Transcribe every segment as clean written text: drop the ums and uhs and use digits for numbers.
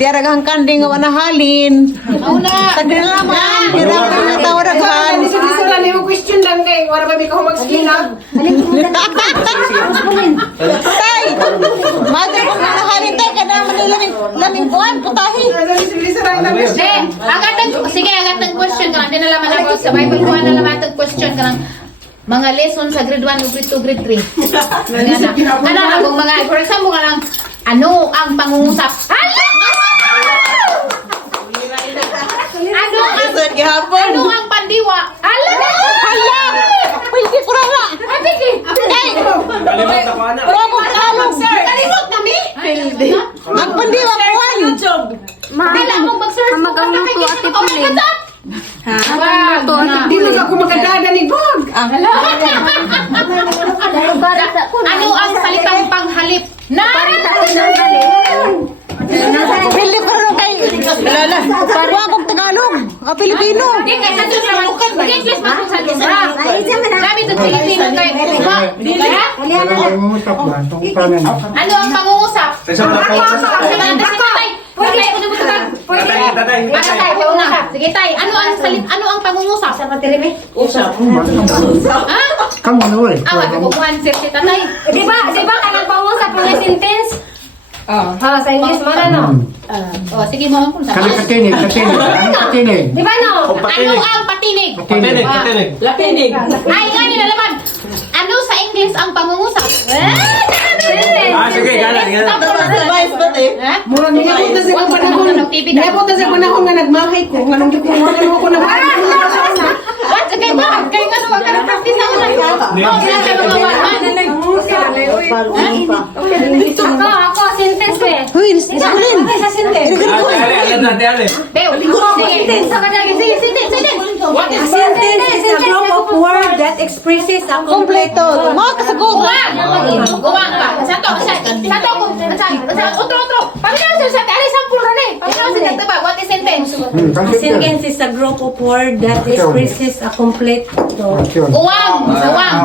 Diaragang kanding nga manahalin. Una. Tagdala naman. Diaragang nga tawaragan. Isa lang yung question lang kay wala ba may mag-skin ha? Tay! Mother kong manahalin tay. Kada laming kuhan. Putahi. Sige, agatang question ka. Hindi na laman ako sa Bible ko na laman atang question ka ng mga lesson sa grade 1, grade 2, grade 3. Ano akong mga, for example ka lang, ano ang pangungusap? Hala! Ano ang pandiwa? Hala! Hala! Pwede ko na nga. Abigi! Tay! Kalimot ako na. Robot kalong. Kalimot kami? Ang pandiwa kuhan. Kailan mong mag-search mo ka nakikita ko may kasap? Di mo ako magkagada ni Bog. Ano ang salitang panghalip? Na! Pili ko rin kay Lala. Parwa akong Tagalog. Pilipino. Hindi, kaya sa Diyos naman. Hindi, Diyos mo sa Diyos na. Sabi sa Pilipino kay Kuba. Ano ang pangungusap? Sige tay, ano ang pangungusap? Ha? Kamu na wala. Awa, kukuhan sir si tatay. Di ba kanang pangusap ng sentence? Sa English mo na, no? Sige mo kung sa. Kani katinig, katinig. Di ba, no? Ano ang patinig? Patinig, patinig. Lapinig. Ay, nga nilalaman. Ano sa English ang pangungusap? Sige, gana. Advice ba eh? Murang niyabot na sa panahon. Niyabot na sa panahon nga nagmahay ko. Nga nung ko ako na What? Kaya ba? Kaya nga naman ka practice na ulan. Sila ka Ito ka, ako, sentence eh. Huy, nasikulin. Sa sentence. Beo, sige. Sige. A sentence is a group of words that expresses a Kompleto. Mga kasagot. Guwang ba? Sato. Utro. Pagkakasal sa tali, sampul na eh. Pagkakasal sa taba, what is sentence? A sentence is a group of words that expresses a complete thought. Guwang.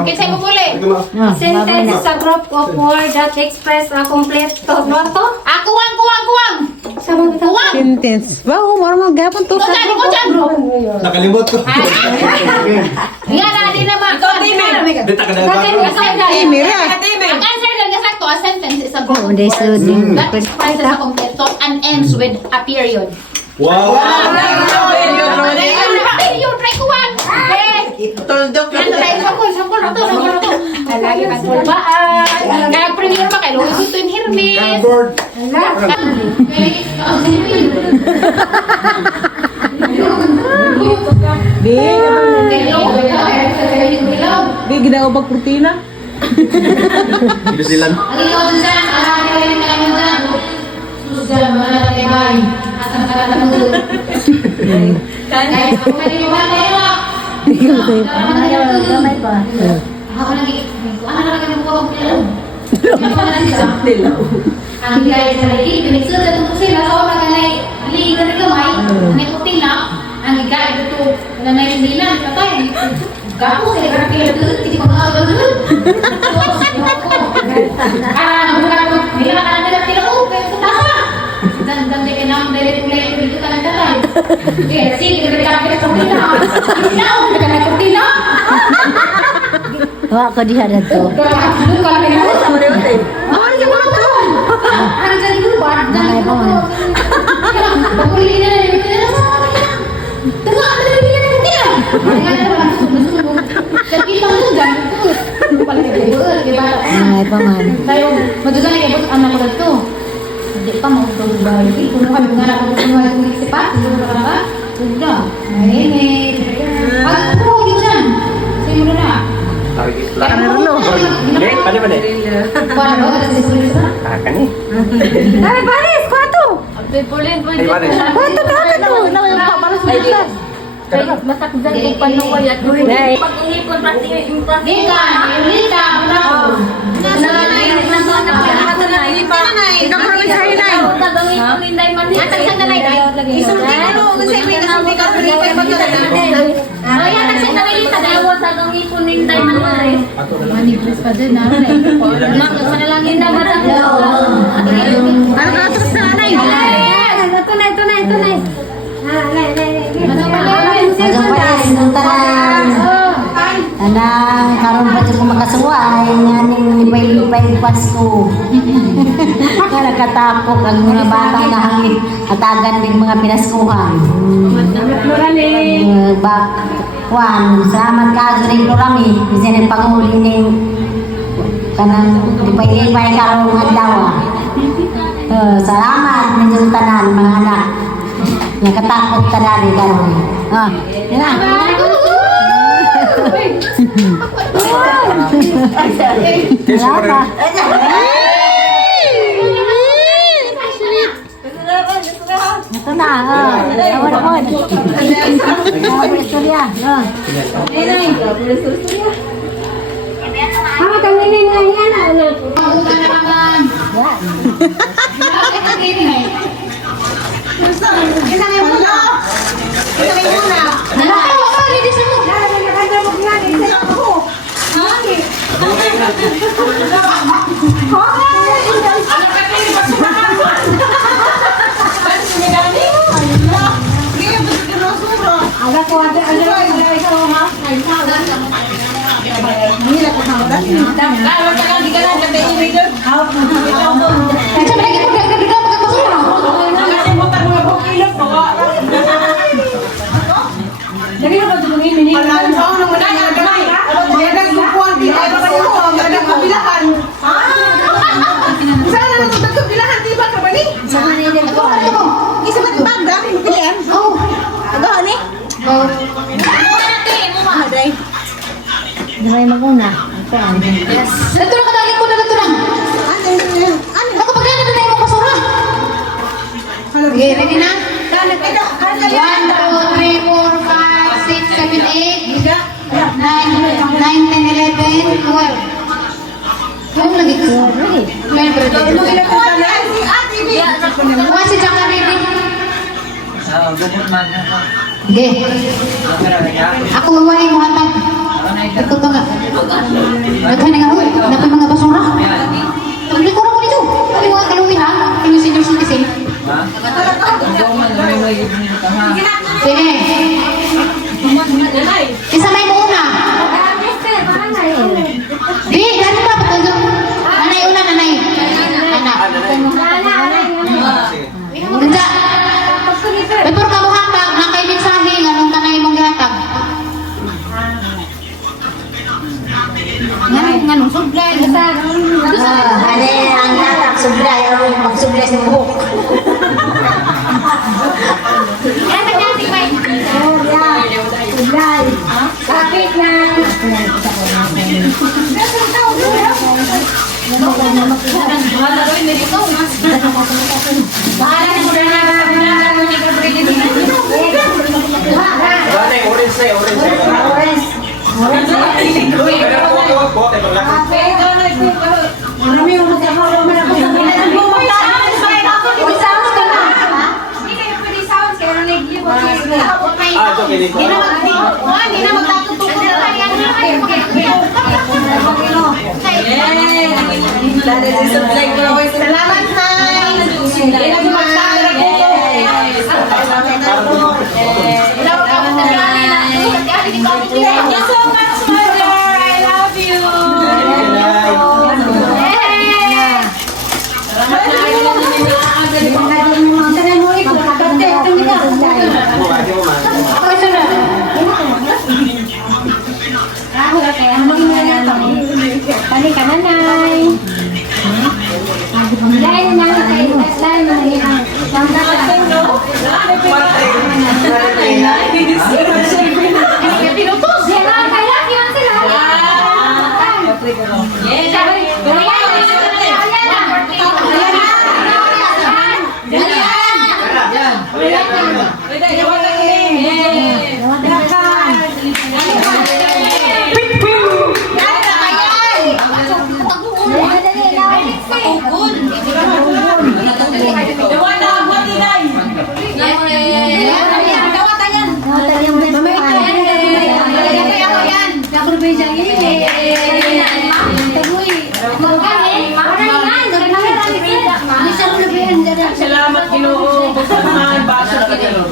Kinsay mo puli. A sentence is a group of words that express a complete thought. Ano to? Guwang. Sabang ito. Guwang. Sentence. Wow, marang gapon to. Ikaw dyan. Nakalimot ko. Yan na, di naman. Dito ka na. Eh, Mira. Ang answer lang nga sakto, a sentence is a group of they words should that expresses a complete thought and ends with a period. Wow! Period, try ko one. Tuldok. Sampul na to. Lagi ka tulbaan. Nag-premier pa kayo. Luis ito yung Hermes. Cardboard. Di, ginawag protina. Dito sila. Ang iyong dyan, ang iyong dyan. Susan, manatibay. At ang kalatanggol. Kahit ako maniwan tayo. Gamay pa. Ako nag-iisip ko. Ano na lang ang buwag nila? Ang gaya sa lagi, pinagsulat ito sila sa oras na naliga na gamay, naikutin na, ang gaya ito, na naindilan, patay. Gapo sila, karang kailangan, hindi ko nakagalan. Nila ka na nila pero ito tasa. Dan ka na, dahil dito ka lang tatay. Sige, nagkakita ka sa kurtina. Kurtina. Wala ko diha na to. Doon ka lang pinag-usap. Ano siguro to? Ano sa libo ba? Dahil ko. Pagkulitin na lang. Tama, ano na bibigyan ng tira? Sa kita mo dyan. Paling kayo. Ay, paman. Tayo, madugan na kayo. Anak ko na to. Hindi pa maugtong-ugay. Kung ano nga na kung ano yung isipat. Hindi mo na ba? Ugda. Mahinit. Pag po, hindi dyan. Sa'yo mo na. Pani. Paano? Ada sa sulit na? Kani. Ay, Baris, kwato! Ay, Pani. Kwato ka ka to! Masak dyan kung paano ko yan. Pag-ihipon, pati yung plastic. Lita. Manipis pa din na. Manalangin na. Ano ka ito sa nanay? grade Pasko. Nakatapok ang mga bata na hangin hatagan ng mga pinaskuhan. Bak Juan, salamat ka sa rin Rami. Kasi nagpanguli ng kanang lipay-lipay karong adlaw. Salamat medyo tanan mga anak. Nakatakot tanan karon. Yan na. Salamat. Ito na, awal-awal. Istorya. Hama tanginin nga yan, ano? Bukan na naman. Nalakaw ka, hindi sa mo. Kasi lagi ko gagawin magkakasura. Isa man bagda, pilihan. Oh. Agaw ni. Oh. Di ba yung maguna? Yes. Dito lang kadali ko na dito lang. Ako pagkana na tayo magkasura. Okay, ready na? 1, 2, 3, 4, 5, 6, 7, 8, 9, 10, 11, 12. Yung lagi ko. 12, ready. Kuha si Jaka ready. Okay. Ako wawain mo hatag. Ito to nga. Naghan nga ho. Dapat mga basura. Tabli ko ko dito. Kami mga kaluwi ha. Kami senior citizen. Sige. Isa may mo una. Di, gano'n ba? Nanay una, nanay. Anak. Ganda. Before ka mo hatag, nakay mensahe anong kanay mong gihatag. Nganong sublay basta. Ano ang natak sublay o pagsublay sa buhok. Ano natin ba? Sublay. Bakit na? Bahala na muna na sa Orange sa'yo, orange sa'yo. Marami yung magkakaroon naman ako sa mga. Ah, ito kinito. Hindi na magtatutupo na tayo. Salamat, Nay. Thank you so much, Mother. I love you. Kani ka na, Nay. Lain na, lain na. Pinutos. Kaya, kaya sila. Salamat Ginoo. Basta naman baso na kayo.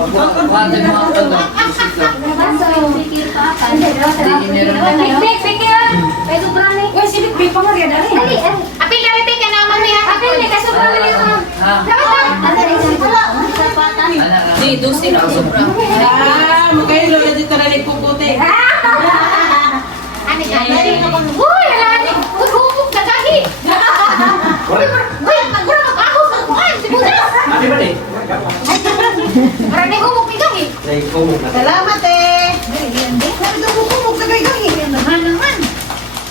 Pikir, pikir. Kay sobrang ni. Uy, silip kay pangarya dali. Dali. Apil na rin ka naman niya. Apil ni kay sobrang ni. Di, dusi na sobrang. Magkailo na dito na nagpuputi. Ani ka? Uy, alani. Uy, humok ka dali. Uy, gura mag-ahos ng kuhan. Sibudas. Ano ba eh? Para ni humok ni gahi. Salamat eh. Sabi daw kukumog sa gayi-gayi. Naman naman.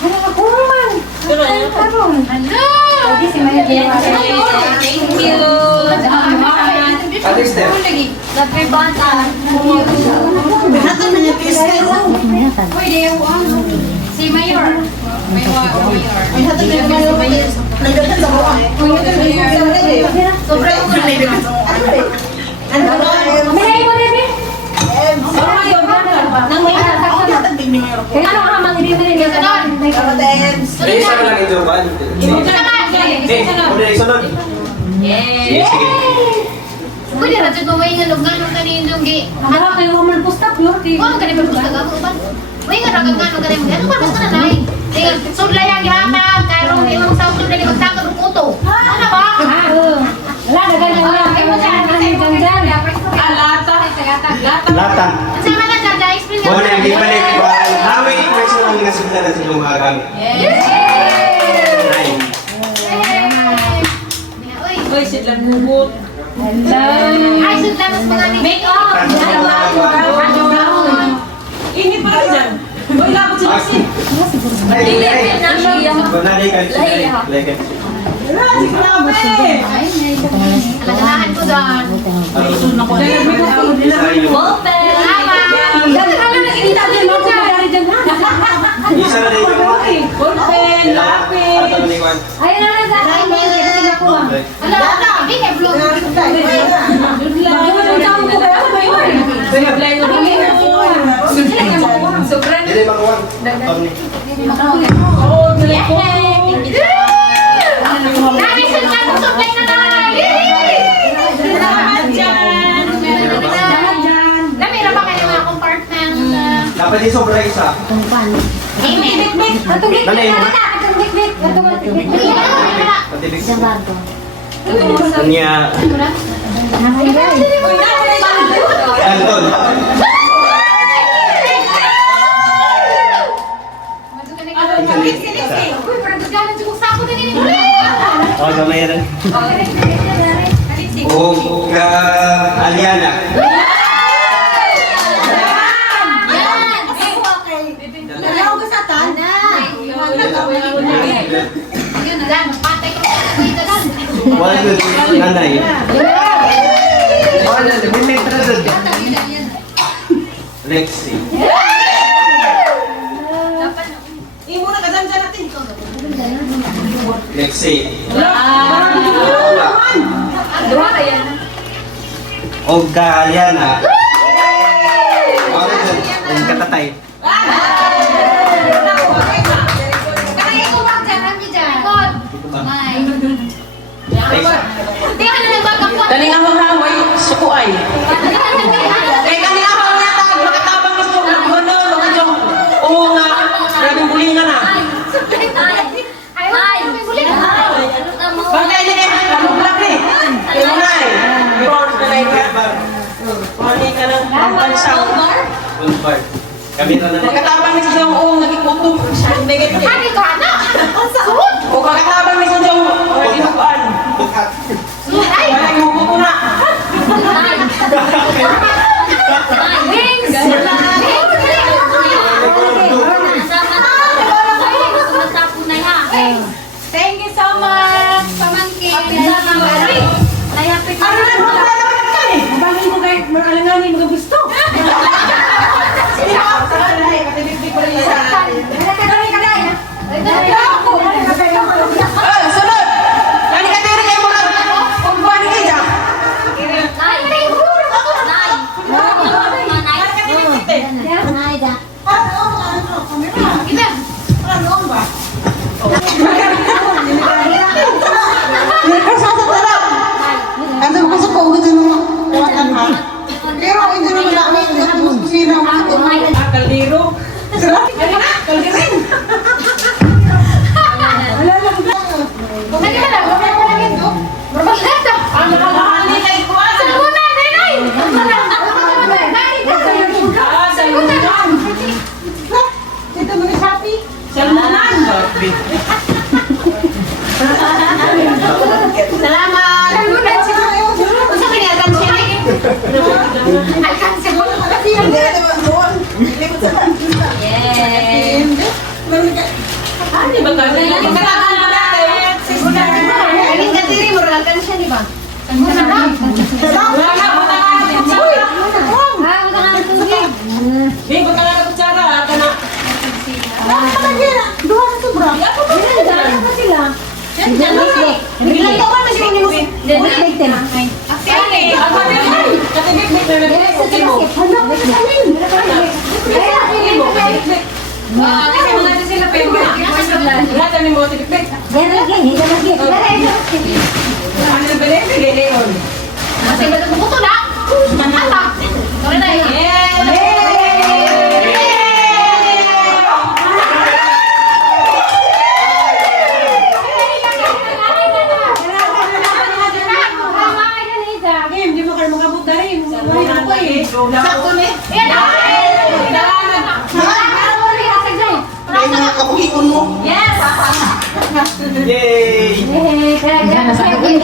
Ano ako man? Hello. Thank you. Ate Esther. Lapi bata. Hatan na niya kay Uy, di ako si Mayor. Ay, hatan na niya. Nagdagan sa buwan. Sobrang ko Ano ba? May mo rin eh. Nang may ano ka mang hindi mo rin Isa ka lang ito ba? Muna isunod. Sige, sige. Pwede na dyan gawin nga nung kanin yung gi. Ano kayo man pustak no? Kung kanin ba gusto ka ba? Uy nga ragang nga nung kanin mo. Ano ba gusto na nai? Sudlay ang gihapag. Karong ilang sa sudlay ni magtakad ng kuto. Ano ba? Wala dagan ang wala kayo dyan. Lata. Lata. Kasi mga dyan guys, please. Muna yung ibalik. Hawi, question lang yung nasundan na sa mga gamit. Nine. Uy. Uy, sidlang bubot. Ay, sudlay mas mga ni. Make up. Ini pa rin dyan. Uy, labot sila si. Dili, Banari ka. Like it. Alaganahan ko dyan. Isa na din yung Ballpen, lapis. Ayun na lang sa akin. Wala na, hindi kay vlog. Sobrang. Dili, makuha. Nani, sudlay mo, sudlay na na. Salamat dyan. Lamira ba kayo mga compartment? Dapat yung sobra isa. Amen. Dali. Patibig. Kanya. Anton. Uy, parang gagalan sa kusako na nini. Oh, gamay rin. Oh, Aliana. Yun na lang, patay ko sa kuya ka lang. Wala yun. Nanay. Lexi. Imo na kadam dyan natin. Lexi. Dua kaya. Olga Aliana. Ang katatay. Kaya ko bang dyan, ang dyan. May. Di ka na nagbagapot. Dali nga mga way, sukuay. Kaya kanina ako nga tag, makatabang na siyang ano, mga siyang, oo nga, grabing bulingan na. Ay, may bulik. Bangkay niya eh, kamublag eh. Kaya mo na eh. Before ka na eh. Pwede ka ng pambansang. Kami na nanay. Makatabang na siyang, oo, nagikutom. Bigat eh. Hani ka na. Ang sahod. O makatabang na siyang, pwede mo paan. Ay, Wala yung hukuto na. wings. Thank you so much, pamangkin. Nayapit Ano na, mga naman ka eh. Mabangin mo kahit mga alanganin mga gusto. Sige ako. Ay, katibig-big pa rin sa akin. Ah, sunod! Nani ka tiri kayo mga pagbuhan ni Eja? Kita. Kasi ko sa pagod ng mga kawatan ha. Pero hindi naman namin yung kusina. Kaldero. Sarap. Kaldirin. Ano ba lang? Ano ba lang ito? Mabalata. Ang nakalahali kay Kuan. Sa muna, nanay! Sa lunan. Dito mo ni Shopee. Sa lunan. Salamat! Sa kanyatan siya eh. Alkansi mo. Ano ba ka? Kailangan mo natin. Alin ka diri mo, alkansi siya, di ba? Wala na. Wala ka mo na natin. Ah, wala ka ng tubig. Hindi, ba't ka na kutsara? Aka na. Duha na sobra. Dala pa sila. Biglang ko man siya ni mo. Ulit din. Kani, ako din. Katibik-bik na nag-ibig mo. Hala, alin. Kasi mga natin sila pero lahat ni mo tibik-bik. Yan lagi, yan lagi. Ano ba rin? Leon. Kasi ba ito buto na? Atak! Sorry na yun. Hindi mo kayo makabot na rin. Sakto ni. Yes! Yay! Yan, nasa akin.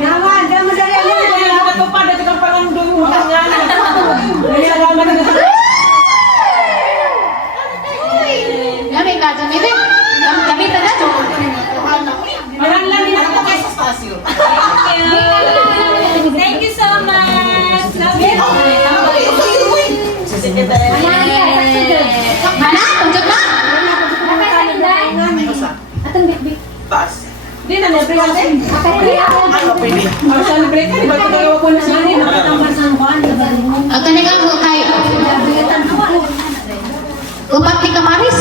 Naman, dama mo dali. Yan, may kadyan, may bin. Kami tada, Thank you so much. Love you. Mana? Tunjuk na? Atong bit-bit. Taas. Hindi na libre natin. Ano pwede? Ang celebrate ka, di ba ito ko na siya rin? Ang kanilang hukay. Upat ni Kamaris?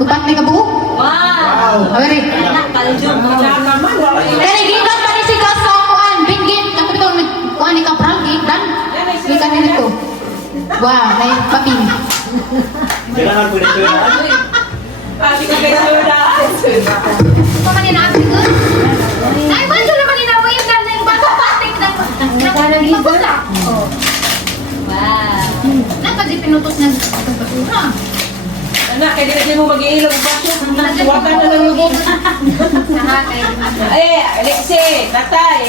Upat ni Kabuo? Wow. Awari. Nakaman, wala yun. Kaya gigat pa ni si Gaso kuan binggit kapito kuan ni Kapral gidan. Gikan nito. Wah, may papin. Kailangan pwede siya. Ati ko kayo suda. Ito kanina ate ko. Ay, ba sila kanina mo yung ganda yung bago patik na pagpapula. Wow. Nakadi pinutos ng basura. Anak, kaya di mo mag-iilog ba siya? Waka na lang yung Nakakay. Ay, Alexi, tatay.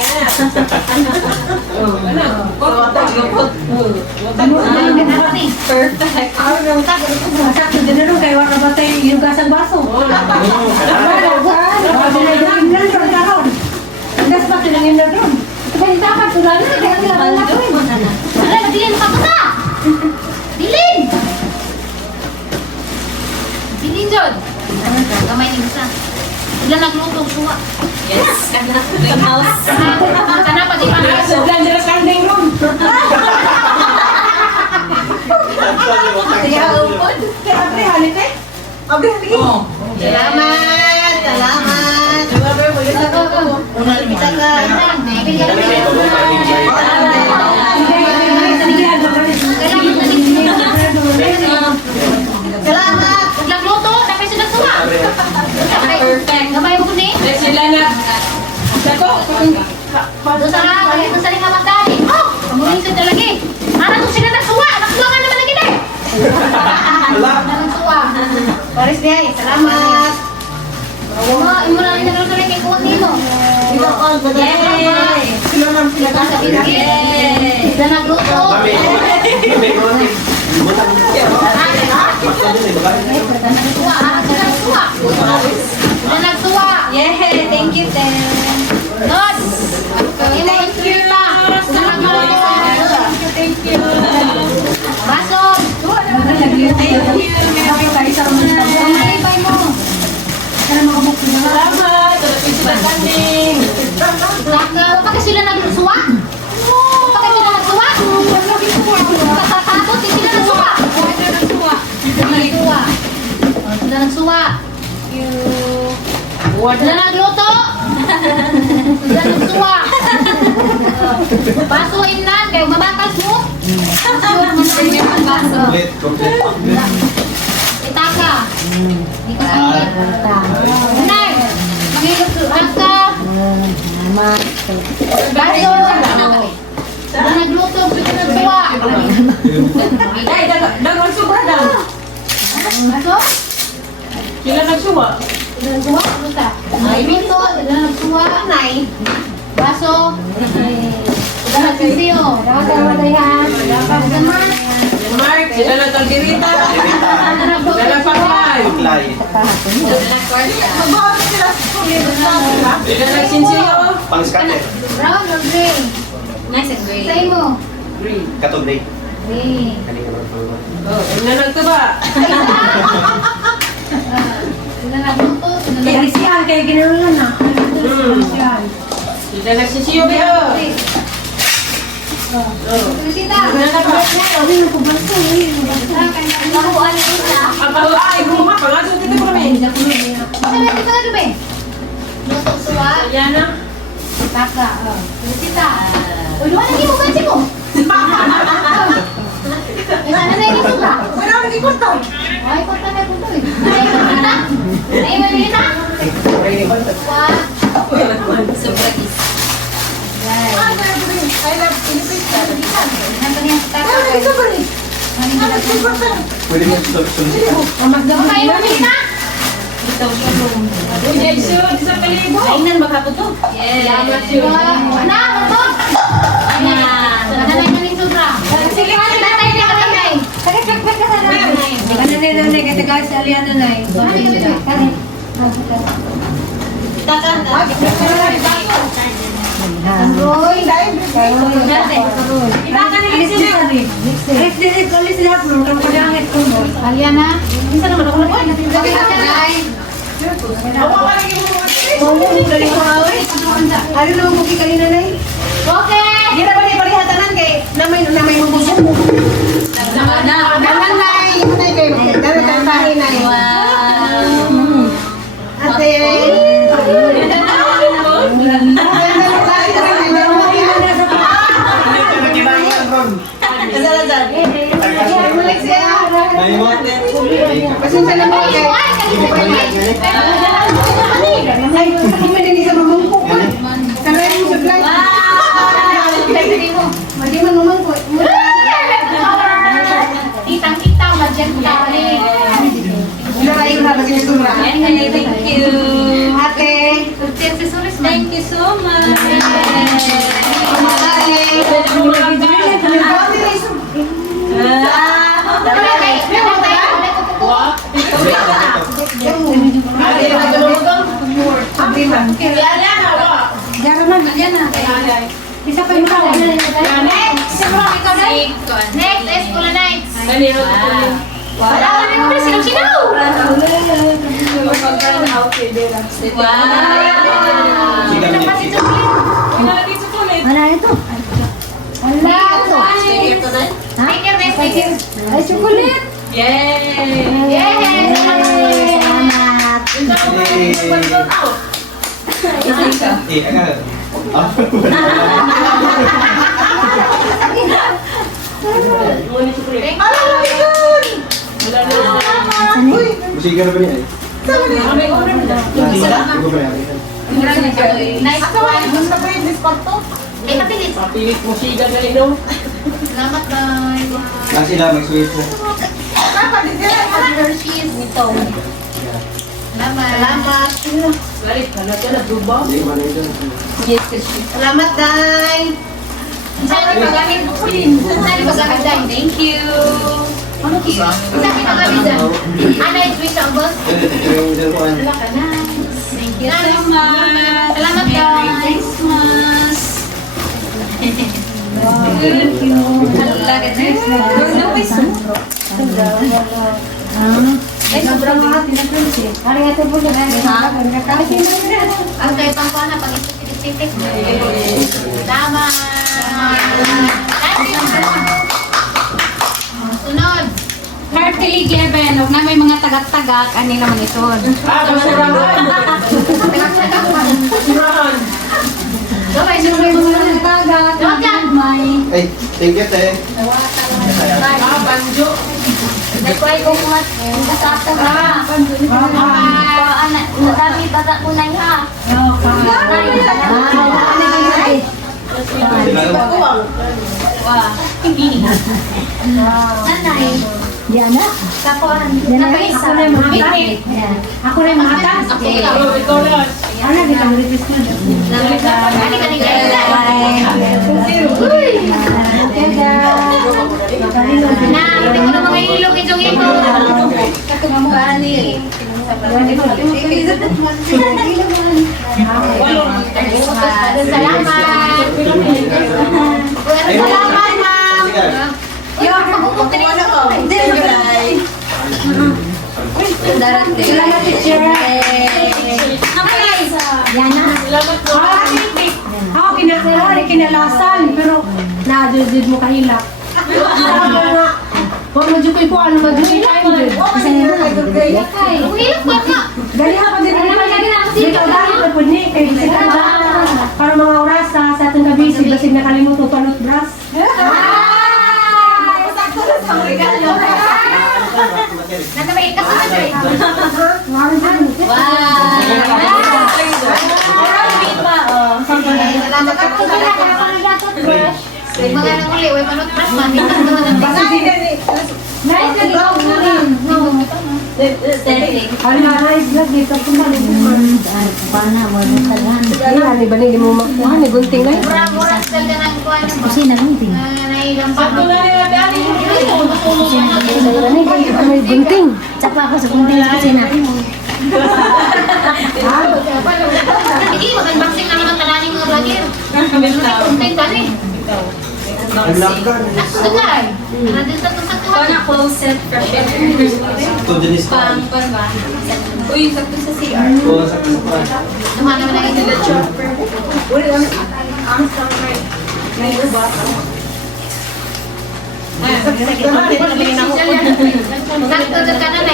Ano? Perfect. Sakto din na rin kayo wakabatay yung gasang baso. Gas pa sila yung doon. Kaya dapat tulad na kaya sila malaki. Wala, nabilin pa ka. Bilin! Bilin, Jod. Gamay ni isa. Sila naglutong suwa. Yes. House. Sana pa di pa. Sa dangerous standing room. Kaya upod. Kaya abre halit eh. Abre halit. Salamat. Salamat. Whoever mo yun ako. Una kita ka. Salamat. Nagluto, dapat sila suwa. Perfect. Gamay mo ko ni. Sila na. Sako. Doon sa nga, kaya doon sa rin naman dali. Oh, kamuling sa talagi. Ano kung sila nagsuwa? Nagsuwa nga naman lagi na. Nagsuwa. Paris niya eh. Salamat. Imo na rin nagluto rin kay Kuwang mo. Ito ko. Yay! Sila man sila ka sa Yay! Sila nagluto. Nagsuwa. Sila nagsuwa. Sila nagsuwa. Yeah, thank you, Ten. Nos! Thank you! Thank you. Baso! Malibay mo! Salamat. Sila standing. Kapag sila nagsuwa? Kapag sila nagsuwa? Kakakakot, sila nagsuwa! Sila nagsuwa! Sila nagsuwa! Sila nagluto! Sila nagsuwa! Pasuin na, kayo mabatas mo! Complete. ka. Hindi ka sangkot. Nay, mangilugsuhan ka. Baso. Nagluto, pinagtuwa. Ay, dagang sobra daw. Baso? Sila nagsuwa. Pinagtuwa? Luta. Nagluto, nagtuwa. Nay. Baso. Dapat sisiyo. Dapat matayan. Dapat naman. Mark, sila na tagirita. Sila paklay. Paklay. Sila nagsinsiyo. Pang-scatter. Brown or gray? Nice and great. Say mo. Katong day. Gray. Kanina naman pang- Oh, na nagtuba. Sila nagluto. Kaya siya, kaya ginawa na. Sila nagsinsiyo biyo. Krisita. Ay, buha pa nga. So, dito po kami. Sabi dito na gabi. Luto suwa. Yana. Taka. Krisita. Uy, luwa lagi mo gansi mo. Sana na yung suka. Wala akong ikot to. Ay, kota na po to eh. Ay, mali na. Wa. Surprise. Right. I love Philippines. Nandun niya sa taka. Ay, ito ba rin? Pwede mo susunod. Okay, mali na. Jason, sa palibo. Kainan baka po to. Salamat yun. Na, ano? Nanay maning sobra. Sige, nanay, nanay, nanay. Sakit, sakit ka sa nanay. Ano na nanay, kaya guys, aliyan na nanay. Androy. Aliana. Minsan naman ako na. Nanay. Ano naman buki kanina na eh? Okay. Hindi na ba niya parihatanan kay namay mabusog mo. Daman na eh. Ito na kayo. Daman kantahin na eh. Ate. Pasensya na mo kay. Ay, sakit mo din sa mamangko ko. Kamay mo sa flight. Mali man mamangko. Kitang-kita, madyan-kita. Wala kayo na kasi sobra. Thank you. Ate. Thank you so much. Isa pa yung kawan. Next, Escola Nights. Kanino to po yun? Wala ka rin pala silang sinaw. Wala ito. Wala. Sticker, next sticker. Ay, chocolate. Yay! Yes! Thank Musika na ba niya eh? Nice one. Gusto ko yung disparto. Eh, kapilit. Papilit mo siya ganito. Salamat, guys. Kasi lang, mag-sweet mo. Hershey's. Ito. Salamat. Lalit, halat ka na, duba. Hindi ko man ito. Salamat, Day. Saan pagamit mo po yun? Saan pagamit dahil? Thank you. Ano kisa? Saan pinagamit dyan? Ana, it's reachable? Yung cellphone. Wala ka na. Thank you. Salamat. Salamat, guys. Christmas. Sobrang mga tinaprinsi. Arigato po siya. Ang kayo pang kuha pag ito-titik. Salamat. Sunod. Heartily given. Huwag na may mga tagak-tagak. Ano naman ito? Masurahan! Masurahan! Gawin, sunod. Tagak. Huwag yan. Ay, thank you, te. Banjo! Kuhay ko mat. Kasata ka. Nadami tata ko na ha. Nanay. Diana. Kakuan. Diana. Ako na yung mga Ako rin mga atas. Ano, di ka request na. Hindi ko na mga ilog itong ito. Salamat. Salamat, ma'am. Yung pagkukutin ko. Hindi, Nay. Salamat, teacher. Diana. Ako kinalasan, pero na-adjust mo kahilak. Huwag mo dyan ko ano mag-hilak mo dyan. Ilog ba ka? Dali ka pa din. Dito dali pa po ni. Kaya kasi para mga oras sa atong gabi, si Basig nakalimot mo panot bras. Nagkamay ka sa Madrid. Salamat ka po. Mga nang uli, way manot pras, mami. Nice na ikaw mo rin. Ano na, nice vlog dito. Pumalit mo. Paano mo nagsalhan? Ay, ba hindi mo makuha? May gunting na yun. Murang sal ka ng kuwan. Kusina lang din. Nailang pa. May gunting. Tsaka ako sa kunting sa kusina. Hindi, mag-unboxing naman ang tananing mga vlogger. Content ka rin. Ang lakgan. Sagay. Nandun sa kuwan. Closet pressure. Ito din is pa. ba? Uy, sakto sa CR. Oo, sa pa. Naman naman ang ito. Sakto doon ka na na.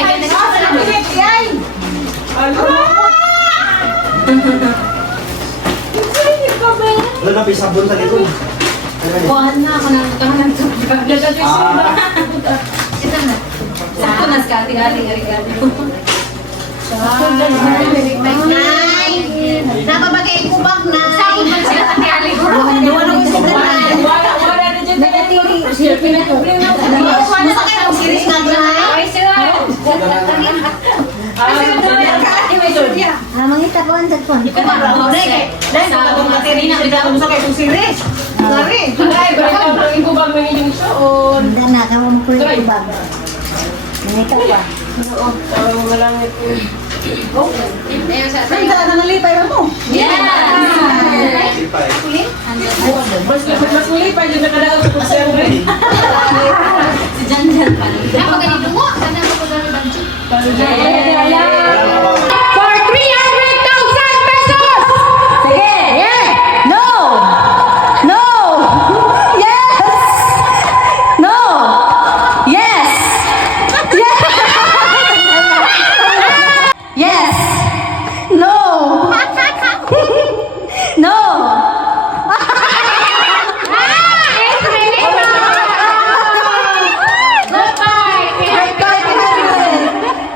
Doon na pisabon sa dito. Buwan na ako ng kahanan to. Sakto na sa ating-ating. Nay! Napabagay ko bag na. Sakot man sila sa tiyali ko. Duwa na ko sa Nay. Masa kayo ang series nga Nay? Mangita ko ang cellphone. Ikaw maraw na eh. Dahil sa bagong materi na kita kung sa kayo ang series. Sorry. Hindi na, kamu mo kulit ko bag. Mangita ko. Saan ka na nalipay ba mo? Mas ulipay yung nakadaan sa kusyempre. Si Jan pa. Napagaling mo. Sana mo ko na rin banjo. For 300,000 pesos! Sige! Yeah! No! No! Yes! No! Yes! Yes! No! No!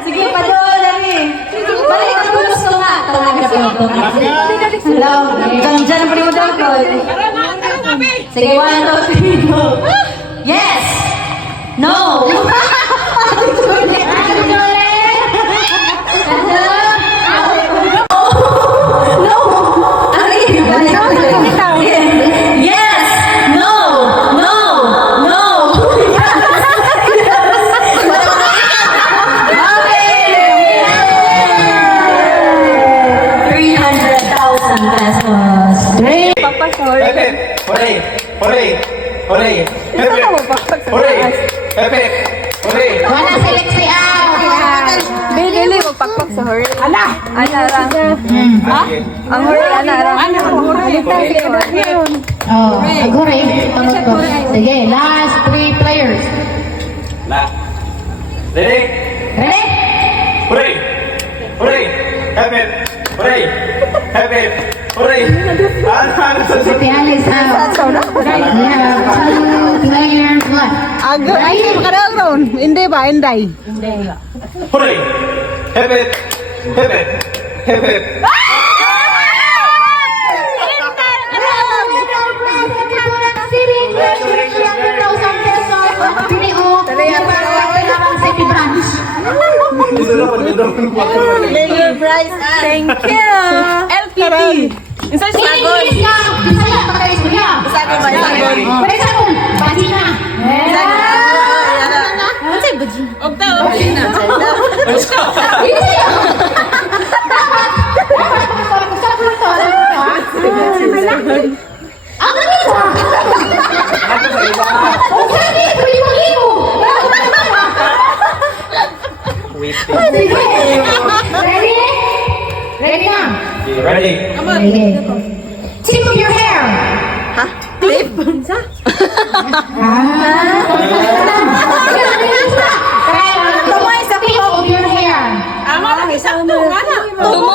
Sige, padoon lagi. Balik ang gusto nga. Hello, dyan ang palimutan ko. Sige, 1, 2, 3, go. Yes! No! No! Yes! No! No! No! Pepe, hooray! Hooray! Hooray! Pepe! Hooray! Pepe! Hooray! Wala si Lexi out. Dili mo pakpak sa hori. Ala! Ana ra. Ha? Ang hori ana ra. Ano? Oh, agore. Pangot ko. Sige, last 3 players. Na. Ready? Ready? Hooray! Hooray! Pepe! Hooray! Pepe! Hooray! Ano sa Ate Alice, we have 2 players left. Ay, hindi makadaon. Hindi ba? Hindi. Hooray! Hip it! Hip it! Hip it! Thank you. LPT. Isa sagot. Sagot ba? Ogta, Ready? Ready na? Ready? Tip of your hair. Tip. Tip of your hair. Sakto, mana? Tumo.